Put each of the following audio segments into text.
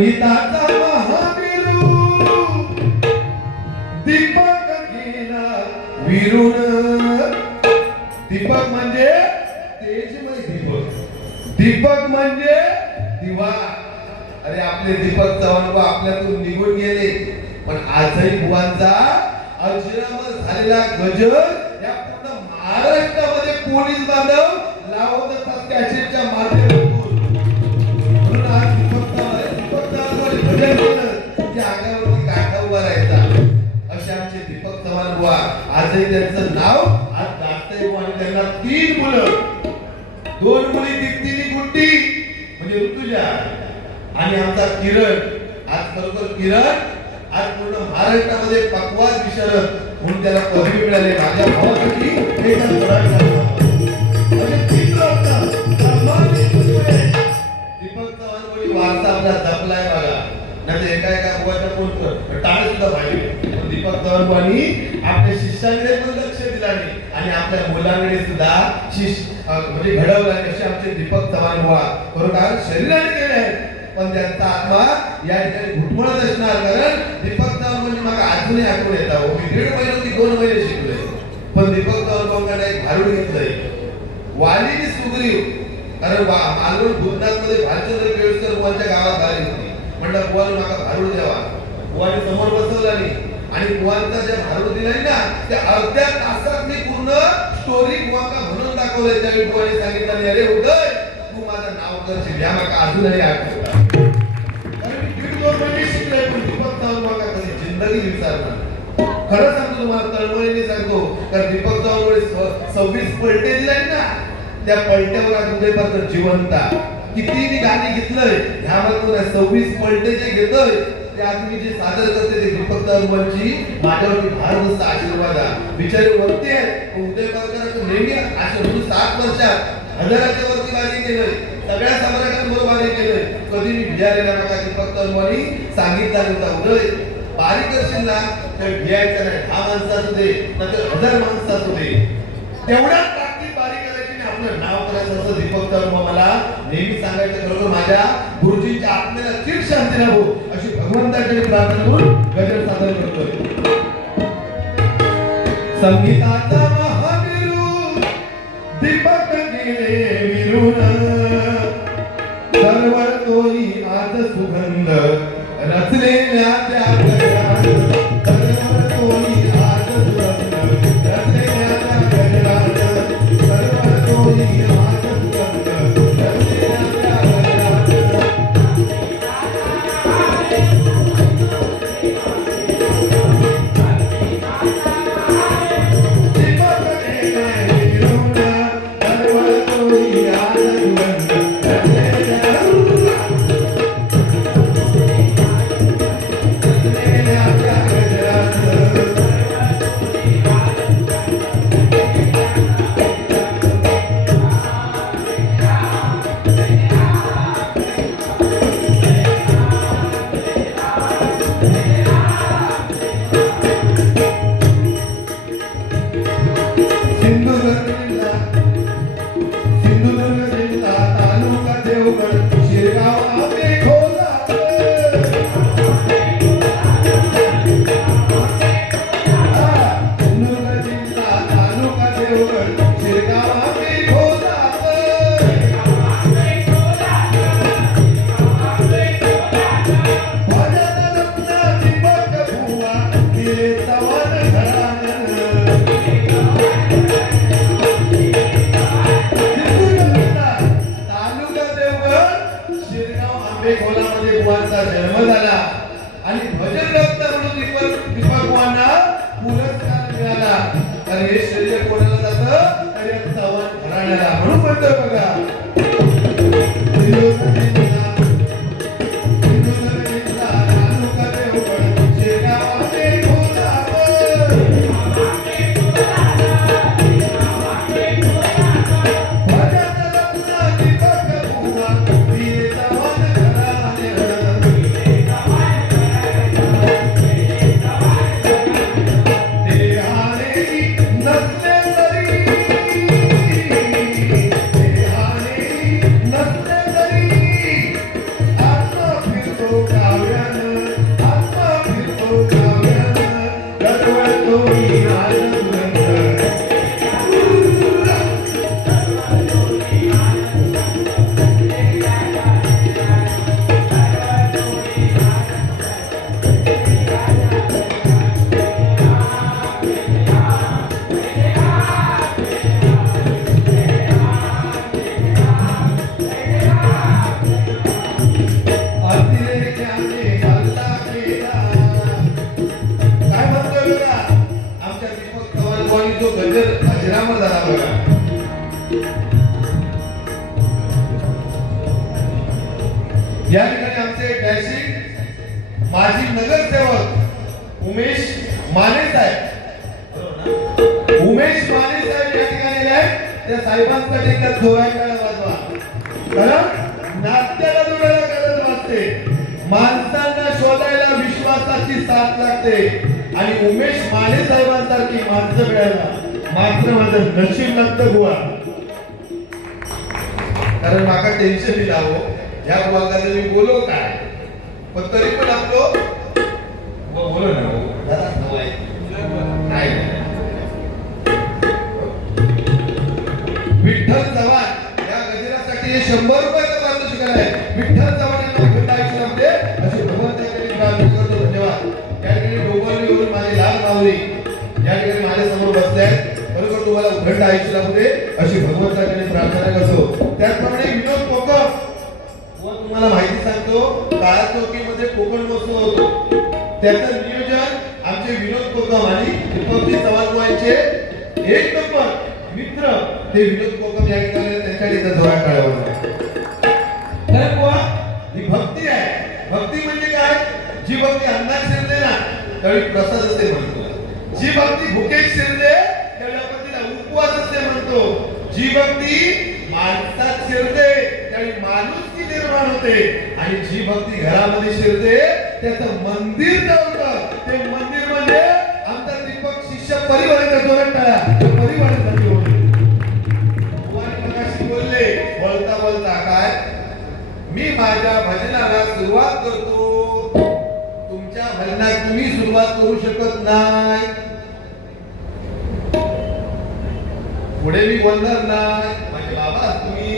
संगीताचा महावीरू दीपक केला विरून. दीपक म्हणजे तेजमय दीपक, दीपक म्हणजे दिवा. अरे आपले दीपक चव्हाण आपल्यातून निघून गेले, पण आजही बुवांचा अजरामर झालेला गजर या पूर्ण महाराष्ट्रामध्ये पोलीस बांधव लावत असतात कॅसेटच्या माध्यमातून. म्हणून आज दीपक चव्हाण भजन केलं की अंगावरती काटा उभा राहायचा. असे आमचे दीपक चव्हाण बुवा आजही त्यांचं नाव आज गाजतंय बुवा. आणि त्यांना 3 मुलं, 2 मुली दीप्तीनी गुड्डी म्हणजे ऋतुजा आणि आमचा किरण. आज खरोखर किरण आज पूर्ण महाराष्ट्रामध्ये पकवास विशारद म्हणून त्याला पदवी मिळाली. माझ्या भावासाठी हे दीपक चव्हाण वारसा आपला जपलाय बघा. नाही एका एका बुवाच्या कोण टाळ सुद्धा पाहिजे, पण दीपक चव्हाणनी आपल्या शिष्यांकडे पण लक्ष दिलं नाही आणि आपल्या मुलांकडे सुद्धा म्हणजे घडवलं. कसे आमचे दीपक चव्हाण बुवा खरोखर शरीराने केले, पण त्यांचा आत्मा या ठिकाणी घुटमळत असणार. कारण दीपक चव्हाण म्हणजे मला अजूनही आठवण येतात. मी 1.5 महिने की 2 महिने शिकलोय, पण दीपक चव्हाण एक भारूड घेतलंय वालीनी सुग्रीव. कारण मालवण भूतनाथ मध्ये भालचंद्र केळकर बुवांच्या गावात भारी होती. म्हणलं बुवाने मला भारूड द्यावा. बुवाने समोर बसवला नाही आणि बुवांचा जे भारूड दिलाय ना ते अर्ध्या तासात मी पूर्ण स्टोरी बुवाका म्हणून दाखवलंय. त्यावेळी बुवाने सांगितलं अरे उदय तू माझं नाव करशील या मला अजूनही आठवतं. जिंदगी विचारणार. खरं सांगतो तुम्हाला, तळमळीने सांगतो, कारण दीपक चव्हाणमुळे 26 पलटे दिलाय ना, त्या पलट्यावर आज उदयपात्र जिवंता. किती मी गाणी घेतलंय ह्यामध्ये 26 पलटे जे घेतोय ते आज मी जे सादर करते ते दीपक चव्हाणची माझ्यावरती फार मस्त आशीर्वाद आहे. बिचारे वरती आहे उदयपात्राचं नेहमी असे म्हणून 7 वर्षात 1000च्या वरती गाणी केलंय, सगळ्या सम्राटांबरोबर गाणी केलंय. कधी मी भियालेला नका. दीपक चव्हाणनी सांगितलं होता उदय बारी करशील ना तर भियायचं नाही. 10 माणसं असू दे नंतर 1000 माणसं असू दे, तेवढ्याच ताकदीत बारी करायची आणि आपलं नाव करायचं असं दीपक चव्हाण मला नेहमी सांगायचं. खरोखर माझ्या गुरुजींच्या आत्म्याला चिर शांती लाभो अशी भगवंताकडे प्रार्थना करून गजर सादर करतोय. संगीताचा महावीरू दीपक गेले विरून. सर्वर तोरी आज सुगंध रचलेल्या त्या गजरात. सर्वर तोरी आज सुगंध रचलेल्या त्या गजरात. सर्वर तोरी आज सुगंध रचलेल्या त्या गजरात. तो गजर अजरामर झाला बघा. या ठिकाणी आमचे डॅशिंग माजी नगरसेवक उमेश माने साहेब, उमेश माने साहेब या ठिकाणी आले. त्या साहेबांसाठी एकदा जोरात वाजवा. कारण नात्याला जोडायला गरज वाटते, माणसांना शोधायला विश्वासाची साथ लागते आणि उमेश माने साहेबांसारखी माणसं मिळायला मात्र माझं नशीब लागतं बुवा. कारण माका टेन्शन दिला हो या बुवाला मी बोलो काय, पण तरी पण आपलो बोलो ना हो नाही. विठ्ठल चव्हाण या गजरासाठी 100 रुपयाचा पारितोषिक आहे. विठ्ठल चव्हाण यांना उघड आयुष्यामध्ये असे भगवंताकडे प्रार्थना करतो. धन्यवाद. या ठिकाणी डोंगरलीवरून माझे लाल माऊली या ठिकाणी माझ्या समोर बसले आहेत. खरोखर तुम्हाला उघड आयुष्यामध्ये अशी भगवंताकडे प्रार्थना करतो. त्याचप्रमाणे विनोद कोकम व तुम्हाला माहिती सांगतो, काळा चौकीमध्ये कोकण महोत्सव होतो. त्याचं नियोजन आमचे विनोद कोकम आणि दीपकजी चव्हाण यांचे एक नंबर मित्र ते विनोद कोकम या ठिकाणी त्यांच्या इथं जोडा काढावा. तर बुवा ही भक्ती आहे. भक्ती म्हणजे काय? जी भक्ती अन्नात शिरते ना त्यावेळी प्रसाद असे म्हणतो. जी भक्ती भुकेत शिरते त्यावेळी आपण तिला उपवास असे म्हणतो. जी भक्ती माणसात शिरते त्यावेळी माणुसकी निर्माण होते आणि जी भक्ती घरामध्ये शिरते त्याचं मंदिर तळतं. ते मंदिर म्हणजे आमचा दीपक शिष्य परिवाराचा जोरात टाळा. परिवारासाठी होते. बोलले बोलता बोलता काय, मी माझ्या भजनाला सुरुवात करतो, तुमच्या भजनात तुम्ही सुरुवात करू शकत नाही. पुढे मी बोलणार नाही. म्हणजे बाबा तुम्ही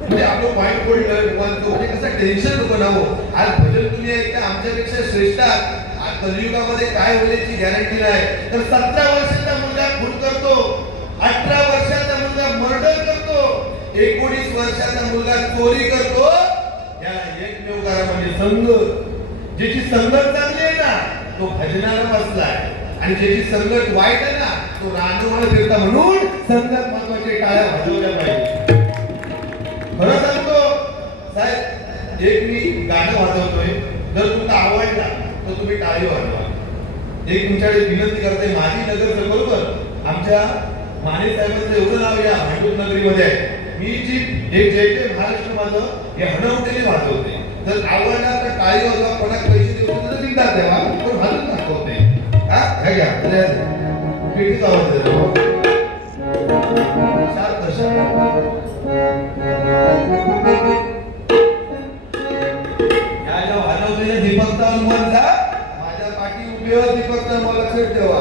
म्हणजे आपलं पॉइंट बोललं म्हणजे कसं टेन्शन नको ना हो. आज भजन तुम्ही ऐका आमच्यापेक्षा श्रेष्ठ आहात. आज कलियुगामध्ये काय होण्याची गॅरंटी नाही. तर 17 वर्षाचा मुलगा खून करतो, 18 वर्षाचा मुलगा मर्डर करतो, 19 वर्षाचा मुलगा चोरी करतो. याला एकमेव कारण म्हणजे संगत. ज्याची संगत चांगली आहे ना तो भजनाला बसलाय आणि ज्याची संगत वाईट आहे ना तो रानवळ फिरता. म्हणून संगत महत्वाची, टाळ्या वाजवल्या पाहिजे. खरं सांगतो साहेब, एक मी गाणं वाजवतोय, जर तुम्हाला आवडला तर तुम्ही टाळी वाजवा. एक तुमच्याकडे विनंती करते, माझी नगर बरोबर आमच्या माने साहेबांचं एवढं नाव या भांडूप नगरीमध्ये आहे. मी जी एक जय जय महाराष्ट्र माझं हे हनवटेने वाजवते. जर आवडला तर टाळी वाजवा, कोणाला पैसे देऊ तर दिंडात द्यावा, पण वाजून दाखवते. हा घ्या पेटीच आवाज देतो. दीपकचा मन जा माझ्या पाठी उभे हो. दीपकचा मला लक्षात ठेवा.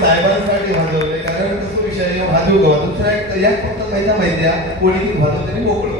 साहेबांसाठी वाजवले. कारण कसं विषय वाजवू गवा दुसरा एक या फक्त माहिती आहे कोणी वाजवते मोकळं.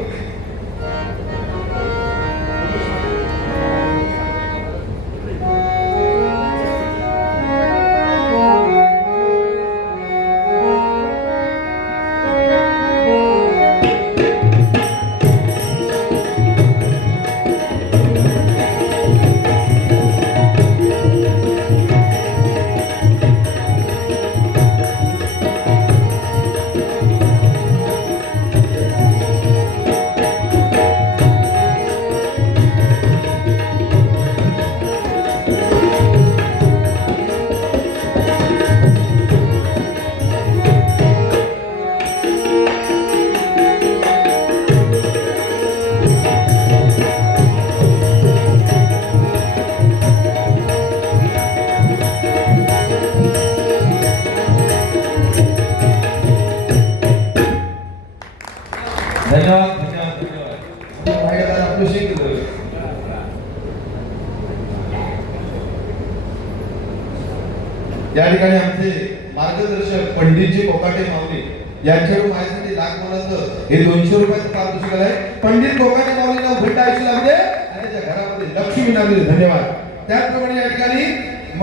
पंडितजी कोकाटे माऊली यांच्याकडून माझ्यासाठी लाख मोलाचं हे 200 रुपयाचं पारितोषिक आहे. पंडित कोकाटे माऊलींना भेट आयुष्य लाभले आणि त्याच्या घरामध्ये लक्ष्मी नांदले. धन्यवाद. त्याचप्रमाणे या ठिकाणी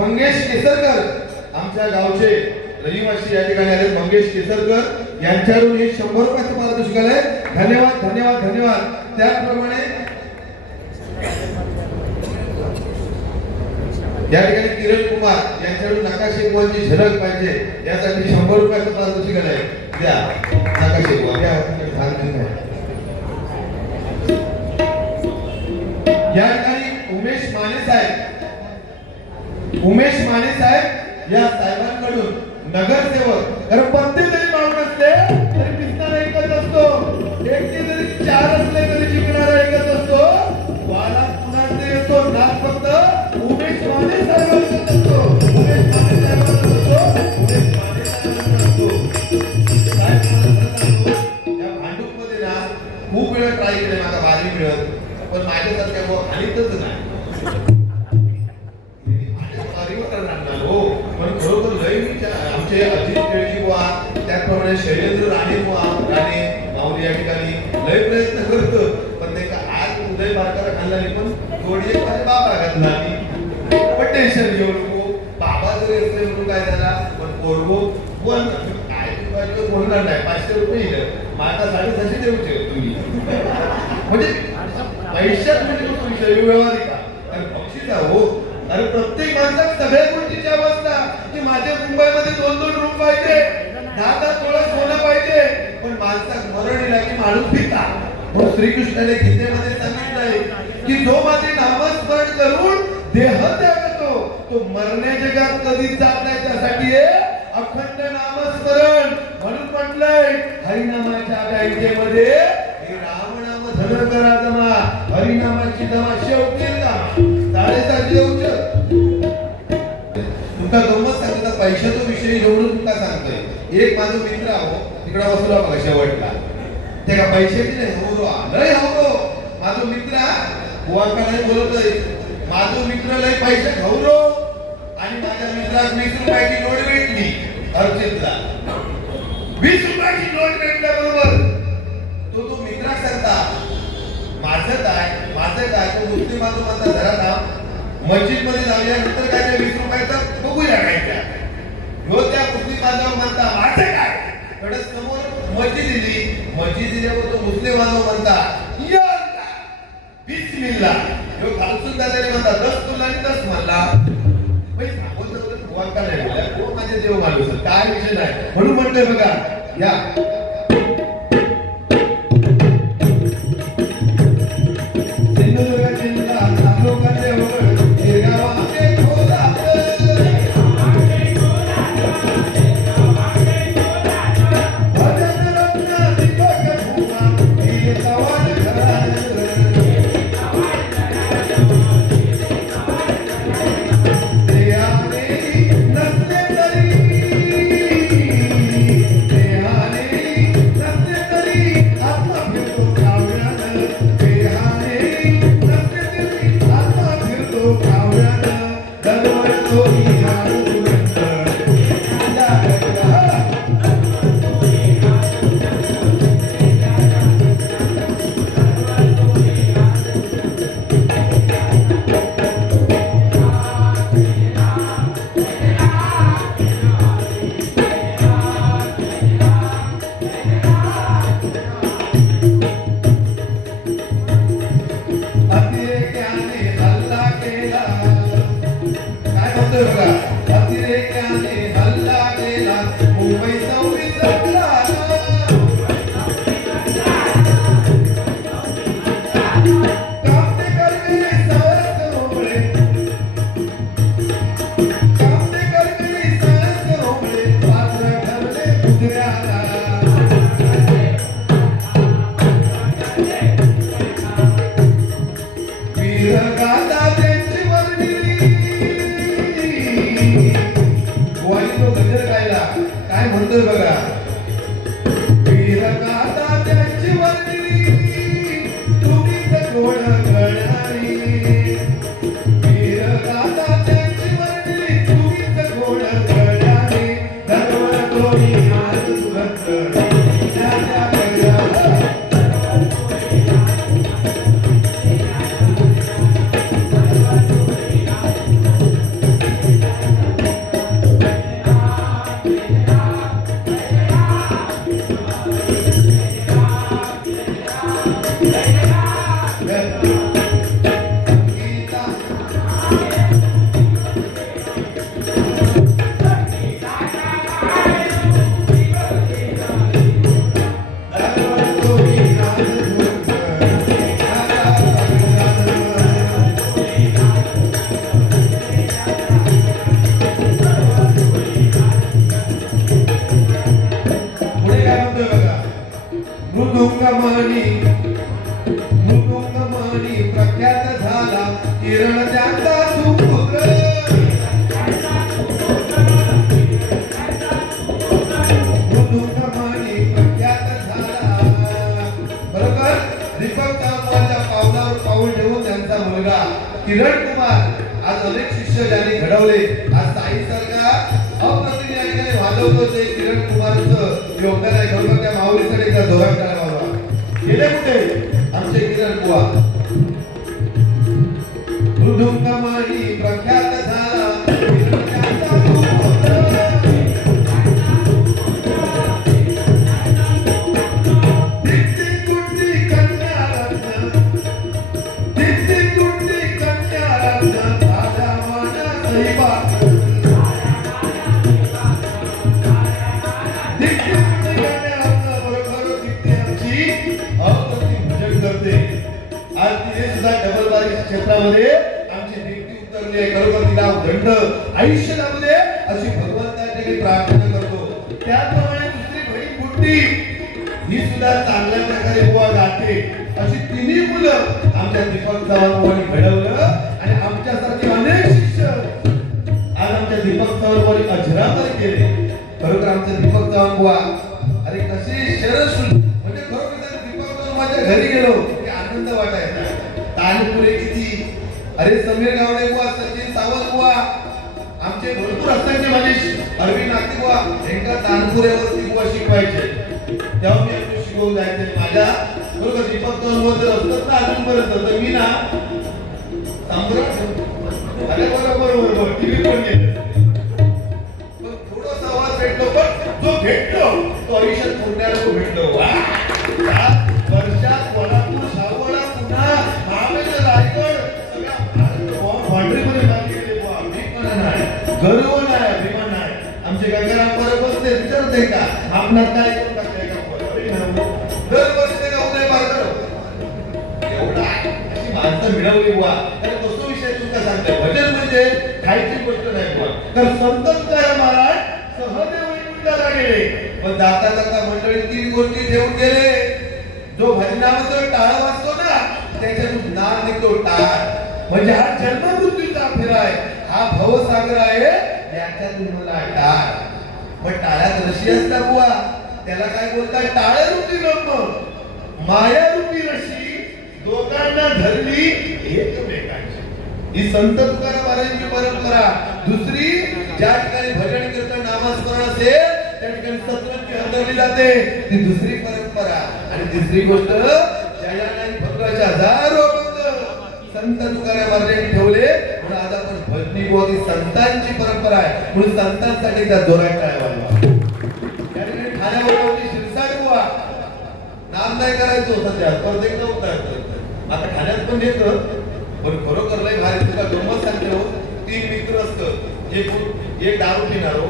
मंगेश केसरकर आमच्या गावचे रहिवासी या ठिकाणी आले. मंगेश केसरकर यांच्याकडून हे 100 रुपयाचं पारितोषिक आहे. धन्यवाद धन्यवाद धन्यवाद. त्याचप्रमाणे या ठिकाणी किरण कुमार यांच्याकडून नकाशे गोवांची झलक पाहिजे यासाठी 100 रुपयाचं पारितोषिक आहे. द्या नकाशे गोवा घ्या. या ठिकाणी उमेश माने साहेब या साहेबांकडून नगरसेवक कारण प्रत्येक जरी पाहून असले तरी पिसणारा एकच असतो. एकटे जरी 4 असले तरी जिंकणारा एकच असतो. वाला कुणाचे येतो नाच फक्त उमेश माने साहेबांचा असतो. उमेश माने साहेबांचा असतो. उमेश माने साहेबांचा असतो. साहेब मला सांगतो या भांडूपमध्ये ना खूप वेळा ट्राय केले मला बारी मिळत पण माझ्यासारख्या वो आणतच नाही. हो पण खरोखर लय आमचे अजित केळजी बुवा त्याचप्रमाणे शैलेंद्र राणे माऊली या ठिकाणी लय प्रयत्न करतो पण ते का आज उदय बारकारा खाल्ला नाही पण थोडी एक माझ्या बाबा घातला पण टेन्शन घेऊ नको. बाबा जरी असले म्हणून काय झाला पण पोरगो पण काय बोलणार नाही. 500 रुपये येईल माझा 650 देऊचे तुम्ही म्हणजे पैशात म्हणजे विषय व्यवहारिक आणि बक्षीस हो. अरे प्रत्येक माणसात सगळ्या गोष्टीची अवस्था की माझ्या मुंबईमध्ये 2-2 रूम पाहिजे 10-10 तोळा सोनं पाहिजे पण माणसात मरण येला की माणूस पिता. मग श्रीकृष्णाने गीतेमध्ये सांगितलंय की जो माझे नामस्मरण करून देह त्यागतो तो मरण्या जगात कधीच जात नाही. त्यासाठी हे अखंड नामस्मरण म्हणून म्हटलंय हरिनामाच्या गायिकेमध्ये हे रामनाम धन करा जमा हरिनामाची जमा शेवटी तुमका गंमत सांगितलं पैशाचा विषय एवढं तुमका सांगतोय. एक माझा मित्र आहो तिकडे बसला बघा शेवटला ते का पैशाची नाही हवरो लय हवरो माझा मित्र बुवांका नाही बोलतोय. माझा मित्र लय पैसे हवरो आणि माझ्या मित्राला 20 रुपयाची नोट भेटली. अर्जितला 20 रुपयाची नोट भेटल्याबरोबर तो मित्राक सांगता माझं काय तो मुस्लिम माझं म्हणता जरा थांब मस्जिद मध्ये जाऊयानंतर काय ते 20 रुपयाचा बघूया काय त्या ह्यो त्या मुस्लिम बांधव म्हणता माझं काय कडे समोर मस्जिद दिल्यावर तो मुस्लिम बांधव म्हणता या बिस्मिल्लाह ह्यो खालसून दादाने म्हणता 10 तुला आणि 10 म्हणला भाई सांगून तर बुवांका नाही बोलला को माझे देव माणूस काय विषय नाही म्हणून म्हणतोय बघा या Glory. मृदुंगमणी प्रख्यात झाला किरण त्यांचा सुपुत्र मृदुंगमणी प्रख्यात झाला बरोबर दीपक सावंतच्या पावलावर पाऊल ठेवून त्यांचा मुलगा किरण कुमार आज अनेक शिष्य ज्यांनी घडवले आज साई सारखा अप्रतिम या ठिकाणी वाजवतो ते किरण कुमारचं योगदान आहे बरोबर त्या माऊलीसाठी त्या जोरात टाळ्या वाजवा गेले कुठे आमचे किरण बुवा मृदुंगमणी प्रख्यात झाला किरण त्यांचा सुपुत्र दिसती कुंडी कन्या रत्न दिसती कुंडी कन्या रत्न राजा माझा सहिबा दिसती कुंडी कन्या रत्न बरोबर दिसते आमची अप्रतिम भजन करते आज तिने सुद्धा डबल बारी क्षेत्रामध्ये आमची दिप्ती उतरली आहे खरोखर तिला दंड आयुष्य लाभू दे अशी भगवंताची प्रार्थना करतो त्याप्रमाणे दुसरी बहीण कुंडी ही सुद्धा चांगल्या प्रकारे बुवा गाते अशी तिन्ही मुलं आमच्या दीपक चव्हाण घडवलं आणि आमच्यासारखे अनेक शिष्य आज आमच्या दीपक चव्हाण अजरामर केले खरोखर आमचे दीपक चव्हाण बुवा अरे कशी शरद म्हणजे खरोखर दीपक चव्हाण माझ्या घरी गेलो की आनंद वाटायचा तानपुरे किती अरे समीर गावडे बुवा सचिन सावंत बुवा आमचे भरपूर असताना माझे अरविंद नागती बुवा एका तानपुऱ्यावरती बुवा शिकवायचे तेव्हा मी आमचे शिकवून जायचे माझ्या बरोबर दीपक चव्हाण जर असतात ना अजूनपर्यंत तर मी ना सम्राट अरे बरोबर टीव्ही पण गेले पण थोडासा आवाज भेटलो पण जो भेटलो तो आयुष्यात पुण्याला तो भेटलो वर्षात कोल्हापूर सावळा पुन्हा महाबळेश्वर रायगड सगळ्या बाउंड्रीमध्ये काम केले बुवा अभिमान नाही गर्व नाही अभिमान नाही आमचे गंगाराम परब बसते विचारते का आपणात काय करून टाकले का दर वर्षी का उदय पार करो एवढा अशी माणसं मिळवली बुवा तर तो विषय तुमका सांगताय भजन म्हणजे खायची गोष्ट नाही बुवा तर संत तुकाराम महाराज सहदेव वैकुंठाला गेले पण जाता जाता मंडळी तीन गोष्टी ठेवून गेले जो भजनामध्ये टाळ वाजतो ना त्याच्यातून नाद निघतो टाळ म्हणजे हा जन्म मृत्यूचा फेरा आहे हा भवसागर आहे याच्यातून मला टाळ पण टाळ्यात रशी असता बुवा त्याला काय बोलतात टाळ रूपी ब्रह्म माया रूपी रशी दोघांना धरली एकमेकांची ही संत तुकाराम महाराजांची परंपरा दुसरी ज्या ठिकाणी भजन कीर्तन नामस्मरण असेल त्या ठिकाणी सत्संगाची हंदरली जाते ती दुसरी परंपरा आणि तिसरी गोष्ट जयानानी भक्ताच्या हजारो भक्त संत तुकाराम महाराजांनी ठेवले म्हणून आज आपण भजनी बोधी संतांची परंपरा आहे म्हणून संतांसाठी त्या जोरात टाळ्या वाजवा त्या ठिकाणी ठाण्यावरती शिरसाट बुवा नाम नाही करायचो सध्या प्रत्येक नव्हता आता ठाण्यात पण येतं पण खरोखर लय भारी तुला गंमत सांगते हो तीन मित्र असतं एक दारू पिणारो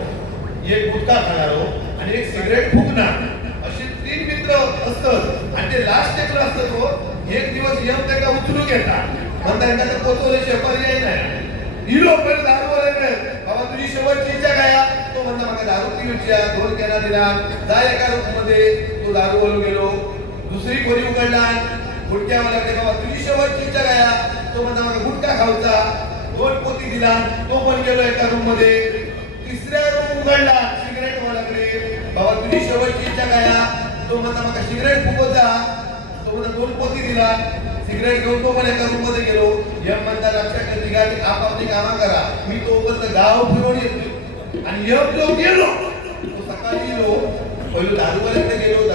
एक गुटखा खाणारो आणि एक सिगरेट फुकणार असे तीन मित्र असतात आणि ते लास्ट स्टेपला असतं तो एक दिवस यम त्याला उचलून घेतात पण त्यांना पोचवल्याशिवाय पर्याय नाही हिरो पण दारू बोलायला बाबा तुझी शेवटची इच्छा काय तो म्हणता मला दारू पिऊची दोन केला दिला जा एका रूम मध्ये तो दारू बोलू गेलो दुसरी खोली उघडला गुटख्यावाला बाबा तुझी शेवटची इच्छा काय तो म्हणता मला गुटखा खाऊचा दोन पोती दिला तो पण गेलो एका रूम मध्ये तिसऱ्या रूम उघडला सिगरेट वाल्याकडे बाबा तुझी शेवटची इच्छा काय तो म्हणता मला सिगरेट फुकवचा तो म्हणता दोन पोती दिला सिगरेट घेऊन तो पण एका रूम मध्ये गेलो यम म्हणता लक्षात ठेव तिघांनी आपापली कामं करा मी तोपर्यंत गाव फिरून येतो आणि यम जो गेलो तो सकाळी गेलो पहिलो दारूवाल्याकडे गेलो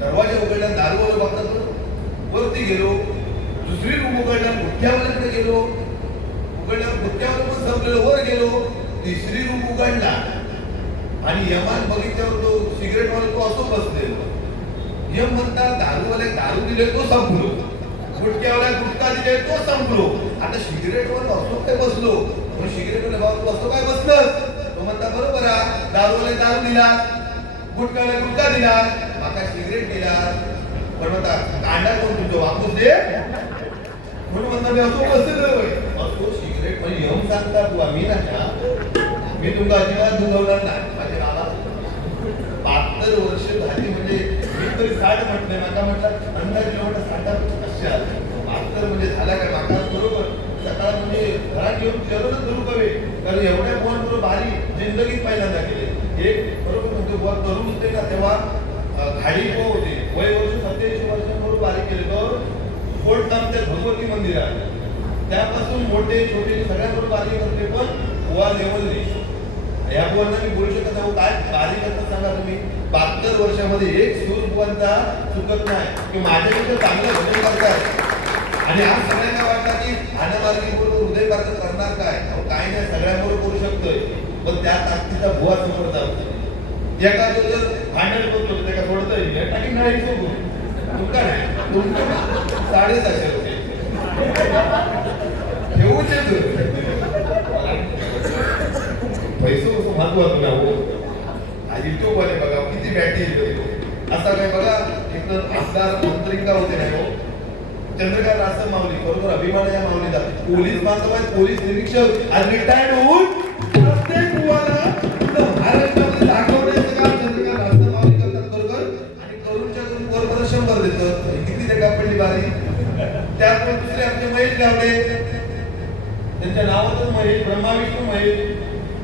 दरवाजा उघडला दारूवाला बघतात वरती गेलो दुसरी रूम उघडला गुटख्यावाल्याकडे गेलो गुटख्यावाला पण संपलेलो वर गेलो तिसरी रूम उघडला आणि यमान बघितल्यावर तो सिगरेट वाला तो असो बसलेलो यम म्हणता दारूवाले दारू दिले तो संपलो गुटख्यावाला गुटखा दिले तो संपलो आता सिगरेट वर असो काय बसलो म्हणून सिगरेट वाला बाबा तू असो काय बसलस तो म्हणता बरोबर आहे दारूवाले दारू दिला गुटखावाला गुटखा दिला माका सिगरेट दिला पण म्हणता कांडा कोण तुझं वापस दे म्हणून म्हणता मी असो बसलो असो सिगरेट म्हणजे यम सांगता तू आम्ही ना मी तुमका अजिबात दुखवणार नाही माझे बाबा 72 वर्ष झाली म्हणजे मी तरी 60 म्हटले, माका म्हटलं अंदाज एवढा 60 कशा मास्तर म्हणजे झाला काय माका बरोबर सकाळ म्हणजे घरात येऊन जेवणच करू कवे कारण एवढ्या फोन बरोबर भारी जिंदगीत पहिल्यांदा केले एक बरोबर म्हणजे बुवा तरुण होते ना तेव्हा घाडी होते वय वर्ष 87 वर्षांपूर्वी बारी केले तर फोर्ट आमच्या भगवती मंदिरात त्यापासून मोठे छोटे सगळ्यांबरोबर बारी करते पण बुवा लेवल नाही या बुवांना मी बोलू शकत नाही काय बारी करतात सांगा तुम्ही 72 वर्षामध्ये एक सूर बुवांचा चुकत नाही की माझ्याकडे चांगलं भजन करतात आणि आज सगळ्यांना वाटतं की आनंदाची बरोबर हृदय करणार काय काय नाही सगळ्यांबरोबर करू शकतोय पण त्या ताकदीचा बुवा समोर जातो एखादं जर भांडण करतो त्याला सोडता येईल आणि नाही सोडू तुमका नाही तुमका 750 रुपये ठेवूच पैसे महत्वाचं ना हो युट्यूब वाले बघा किती बॅटी असा काय बघा एक आमदार मंत्री का होते नाही हो चंद्रकांत रासम माऊली बरोबर अभिमान या माऊलीचा पोलीस बांधव आहेत पोलीस निरीक्षक आज रिटायर्ड होऊन प्रत्येक बुवाला महाराष्ट्रामध्ये दाखवण्याचं काम चंद्रकांत रासम माऊली करतात बरोबर आणि करूनच्या करून बरोबर 100 देतात किती ते पडली बारी त्यात पण दुसरे आमचे महेश गावडे त्यांच्या नावातच महेश ब्रह्मा विष्णू महेश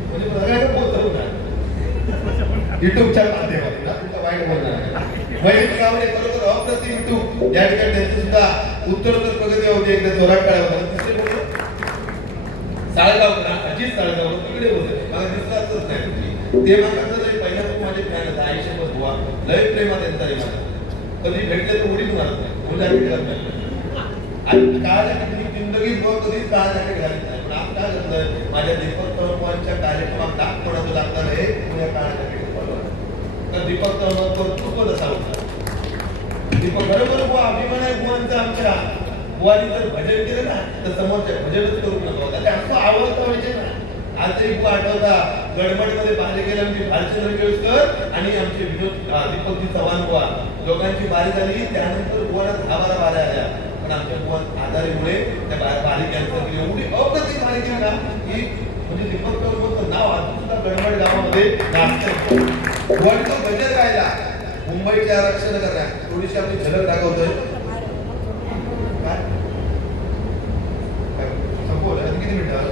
म्हणजे सगळ्यांना पोहोचवू ना युट्यूबच्या माध्यमातून तुमचा वाईट बोलणार महेश गावडे बरोबर अप्रतिम युट्यूब या ठिकाणी त्यांची सुद्धा उत्तरोत्तर प्रगती होती एकदा जोरात काढा होता तिसरे बोल साळगावकर अजित साळगावकर तिकडे होते मला दिसलाच नाही ते मला कसं पहिला खूप माझे फॅन होता आयुष्यभर बुवा लय प्रेमात त्यांचा रे मला कधी भेटले तर उडीच मारत नाही म्हणजे आम्ही करत नाही आणि काळ जिंदगी बुवा कधीच काळ जॅकेट घालत नाही पण आज काय झालं माझ्या दीपक तळपवांच्या कार्यक्रमात दाख कोणाचं लागणार आहे पुण्या काळ जॅकेट तर दीपक तळपवर खूपच असा होता दीपक बरोबर बुवा अभिमान आहे बुवांचा आमच्या बुवानी जर भजन केलं ना तर समोरच्या भजनच करू नका होता ते आमचं आवडतं व्हायचे ना आजही बुवा आठवता गडबडमध्ये बाहेर गेले आमचे भालचंद्र केळकर आणि आमचे विनोद दीपकजी चव्हाण बुवा लोकांची बारी झाली त्यानंतर बुवाला 10-12 बाऱ्या आल्या पण आमच्या बुवा आजारीमुळे त्या बारी कॅन्सल केली एवढी अप्रतिम बारी केली ना की म्हणजे दीपक तळपचं नाव आज सुद्धा गडबड गावामध्ये गाजतं बुवांचं भजन गायला मुंबईचे आरक्षण करा थोडीशी आपली झलक दाखवतोय किती मिनिटं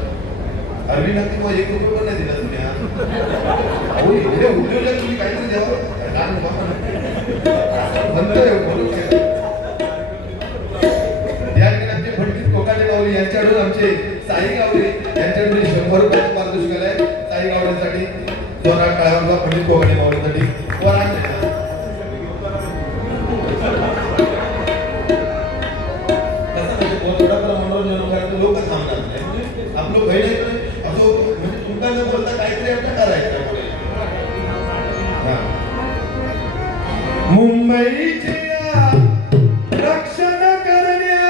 अरविंद नक्की मग 1 रुपये पण नाही दिला तुम्ही उद्योजक तुम्ही काहीतरी द्यावं या ठिकाणी भटकीत कोकाटे गावले यांच्याकडून आमचे साई गावले यांच्याकडून 100 रुपयाचे पारितोषिक आलंय साई गावड्यांसाठी जोरात काळावरला पंडित कोकाटे गावड्यांसाठी लोक थांबणार नाही आपलं भय नाही असं म्हणजे तुमका न बोलता काहीतरी आपलं करायचं मुंबईचे रक्षण करण्या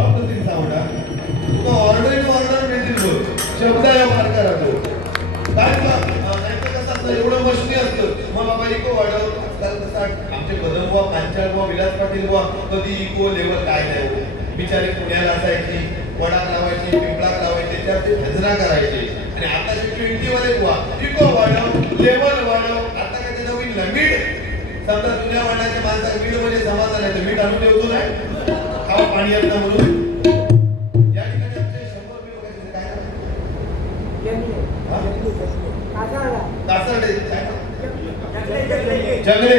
अप्रतिम सावडा तुका ऑर्डर मिळतील बोल शब्द या मार्ग राहतो काय नाहीतर कसं असतं एवढं मशनी असतं मग बाबा इको वाढव आजकाल कसं आमचे बदलबुवा पांचाळबुवा विलास पाटील बुवा कधी इको लेवल काय नाही बिचारी पुण्याला असायची वडाक लावायची पिंपळाक लावायची त्याच्यावर ते भजना करायचे आणि आताचे 20 वाले बुवा इको वाढव लेवल वाढव आता काय ते नवीन मीठ समजा जुन्या वाढण्याच्या माणसाला मीठ म्हणजे समाधान आहे तर मीठ आणून ठेवतो नाही खावा पाणी येत ना म्हणून या ठिकाणी आमचे 100 लोकांचे काय जंगले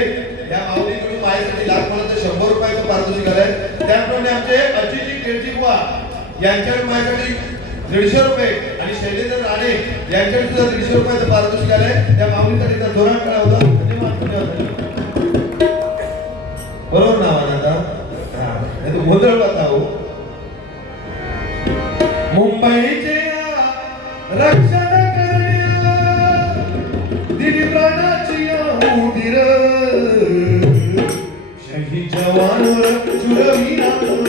या माऊलीकडून माझ्यासाठी लाख मला 100 रुपयाचं पारितोषिक आलंय त्याप्रमाणे आमचे अजितजी केळजी बुवा यांच्याकडे माझ्यासाठी 150 रुपये आणि शैलेंद्र राणे यांच्याकडे सुद्धा 150 रुपयाचं पारितोषिक आलंय त्या माऊलीसाठी तर धोरण करा होता बरोबर ना आता नाही तर गोंधळ होता हो मुंबईचे रक्षण करण्या दिली प्राणाची आहुती शहीद जवानवर चुरवीरावर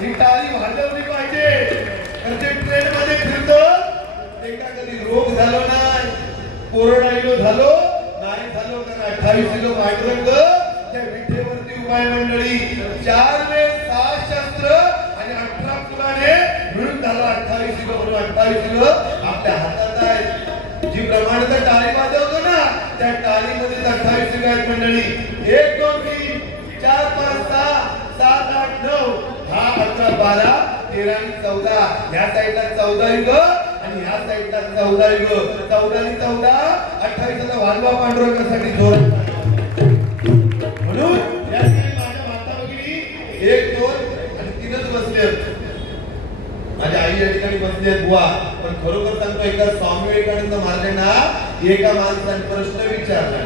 ही टाळी वाजवली पाहिजे. ते ट्रेन मध्ये फिरतो एकदा कधी रोग झालो नाही, कोरोना इलो झालो नाही झालो का 28 किलो पांडुरंग त्या विठेवरती उपाय मंडळी 4 वेद 6 शास्त्र आणि 18 पुराणे मिळून झालं 28 किलो म्हणून 28 किलो आपल्या हातात आहे. जी प्रमाणात टाळी वाजवतो ना त्या टाळीमध्ये 28 किलो आहेत मंडळी. 1 2 3 4 5 6 7 8 9 10 11 12 13 आणि 14 ह्या साईडला 14 युग आणि ह्या साईडला 14 युग. 14 आणि 14 28 ला वालवा पांडुरंगासाठी जोर. म्हणून या ठिकाणी माझ्या माता भगिनी 1 2 आणि 3च बसले. माझ्या आई या ठिकाणी बसले आहेत बुवा. पण खरोखर सांगतो एकदा स्वामी विवेकानंद महाराजांना एका माणसाने प्रश्न विचारला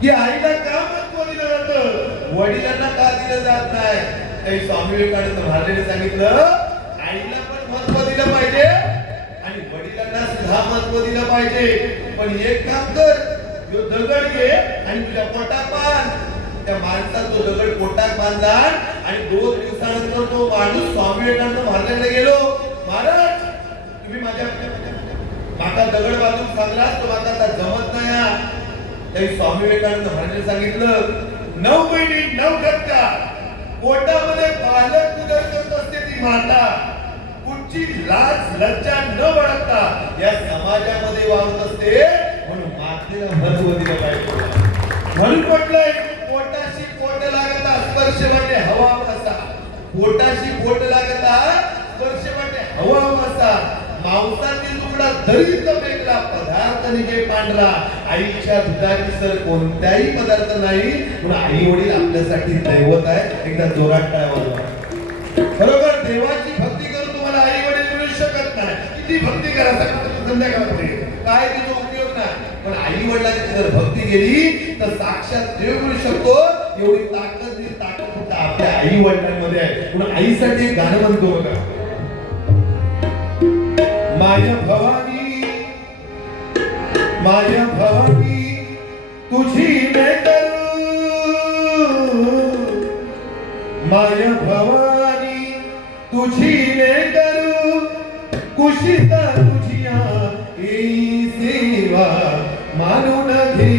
की आईला का महत्व दिलं जातं, वडिलांना का दिलं जात नाही. काही स्वामी विवेकानंद महाराजांनी सांगितलं आईला पण महत्व दिलं पाहिजे आणि वडिलांना सुद्धा महत्व दिलं पाहिजे. पण एक काम कर, यो दगड घे आणि तुझ्या पोटात बांध. त्या माणसात तो दगड पोटात बांधला आणि 2 दिवसानंतर तो माणूस स्वामी विवेकानंद महाराजांना गेलो, महाराज तुम्ही माझ्या माका दगड बांधून सांगलास तो माका आता जमत नाही. काही स्वामी विवेकानंद महाराजांनी सांगितलं 9 महिने 9 टक्का पोटामध्ये बालक उदर करत असते ती माता, कुठची लाज लज्जा न बाळगता या समाजामध्ये वावरत असते. म्हणून मातेला महत्व दिलं पाहिजे. म्हणून म्हटलंय पोटाशी पोट लागता स्पर्श वाटे हवा असा. पोटाशी पोट लागता स्पर्श वाटे हवा असा. मांसातील तुकडा दरित वेगळा पदार्थ निघे पांढरा. आईच्या दुधाची सर कोणताही पदार्थ नाही. म्हणून आई वडील आपल्यासाठी दैवत आहे. एकदा जोरात टाळ्या वाजवा. बरोबर देवाची भक्ती करून तुम्हाला आई वडील मिळू शकत नाही. किती भक्ती करा संध्याकाळपर्यंत काय तिचा उपयोग नाही. पण आई वडिलांची जर भक्ती केली तर साक्षात देव मिळू शकतो. एवढी ताकद फक्त आपल्या आई वडिलांमध्ये आहे. म्हणून आईसाठी एक गाणं म्हणतो बघा. माया भवानी तुझी मैं करू, माया भवानी तुझी मैं करू, कुशिता तुझिया ही सेवा मानून घे.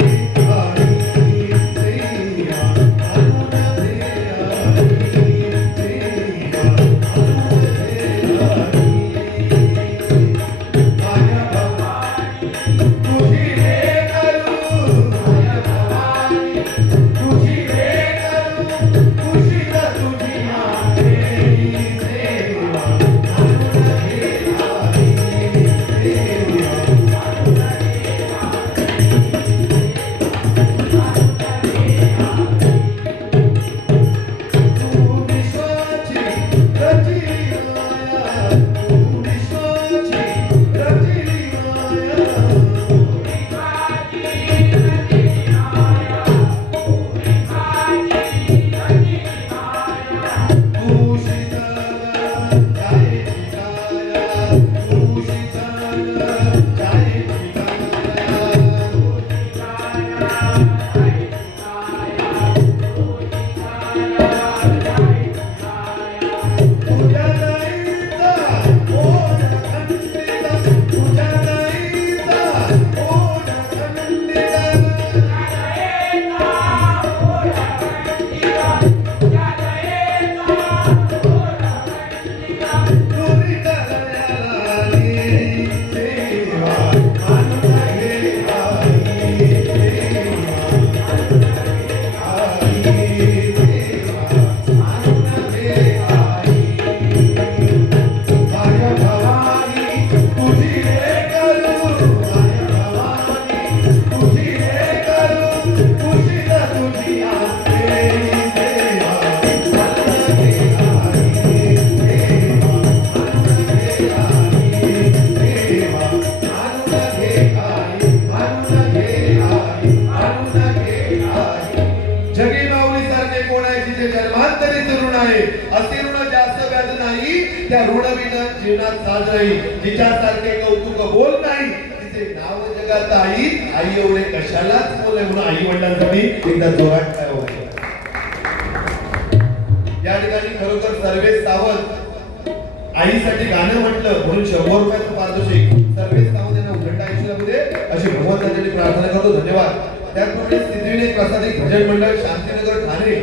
जीवनात साज नाही, जिच्यासारखे कौतुक बोल नाही, तिचे नाव जगात आई, आई एवढे कशालाच बोले. म्हणून आई वडिलांसाठी एकदा जोरात काय होईल. या ठिकाणी खरोखर सर्वेश सावंत आईसाठी गाणं म्हटलं म्हणून 100 रुपयाचं पारितोषिक सर्वेश सावंत यांना उघडता आयुष्यामध्ये अशी भगवंतासाठी प्रार्थना करतो. धन्यवाद. त्याचप्रमाणे सिद्धिविनायक प्रसादिक भजन मंडळ शांतीनगर ठाणे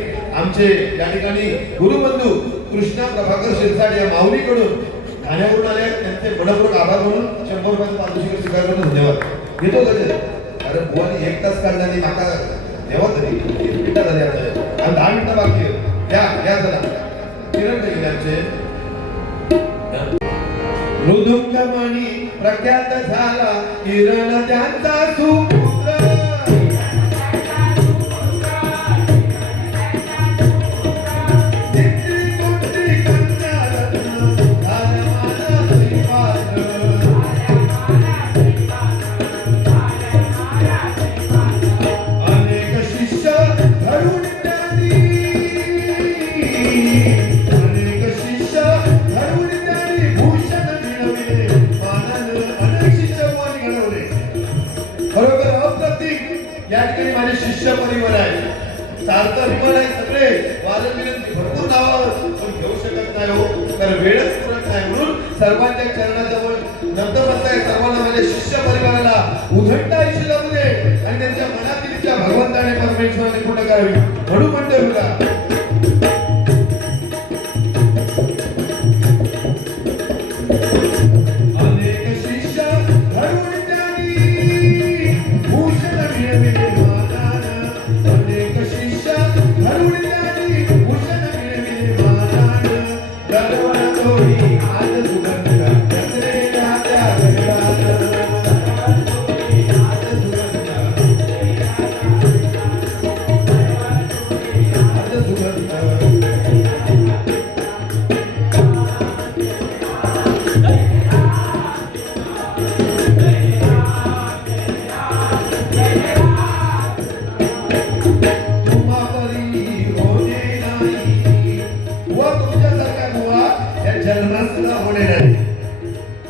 आमचे या ठिकाणी गुरुबंधू कृष्णा प्रभाकर शिरसाट या माऊलीकडून ठाण्यावरून आले, त्यांचे मनपूर्वक आभार म्हणून 100 रुपयाचं पारितोषिक स्वीकार करतो. धन्यवाद. येतो गजर. अरे बुवानी 1 तास काढल्याने माका देवा तरी 3 मिनिटं झाली आता आणि 10 मिनिटं बाकी आहे. या चला किरण गेले आमचे मृदुंगमणी प्रख्यात झाला किरण त्यांचा सुपुत्र. या ठिकाणी माझे शिष्य परिवार आहे, सार्थ अभिमान आहे. सगळे वादविनंती भरपूर नावं पण घेऊ शकत नाही हो, कारण वेळच पुरत नाही. म्हणून सर्वांच्या चरणाजवळ नतमस्तक आहे. सर्वांना माझ्या शिष्य परिवाराला उधळता आयुष्य लागू दे आणि त्यांच्या मनातील इच्छा भगवंताने परमेश्वराने पूर्ण करावी म्हणून म्हणतोय बघा.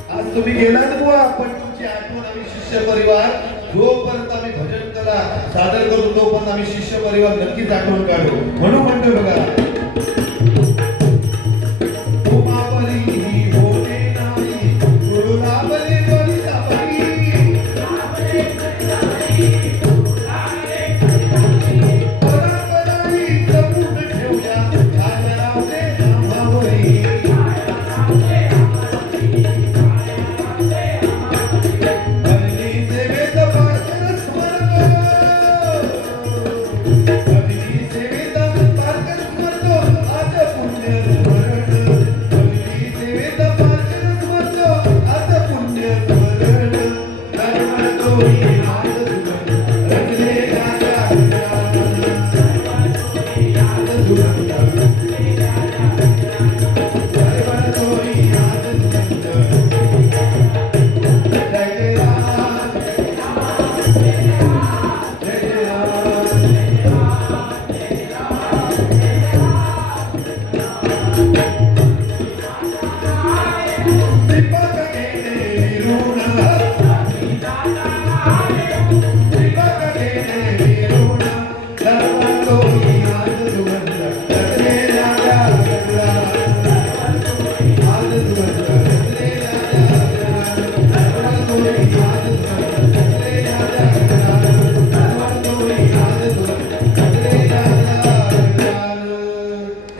आज तुम्ही गेलात बुवा, पण तुमची आठवण आम्ही शिष्य परिवार जोपर्यंत आम्ही भजन कला सादर करतो तोपर्यंत आम्ही शिष्य परिवार नक्कीच आठवण काढू म्हणून म्हणतोय बघा.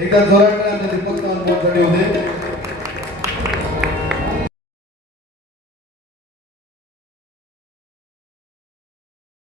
एकदा जोरात दीपक सावंत होते.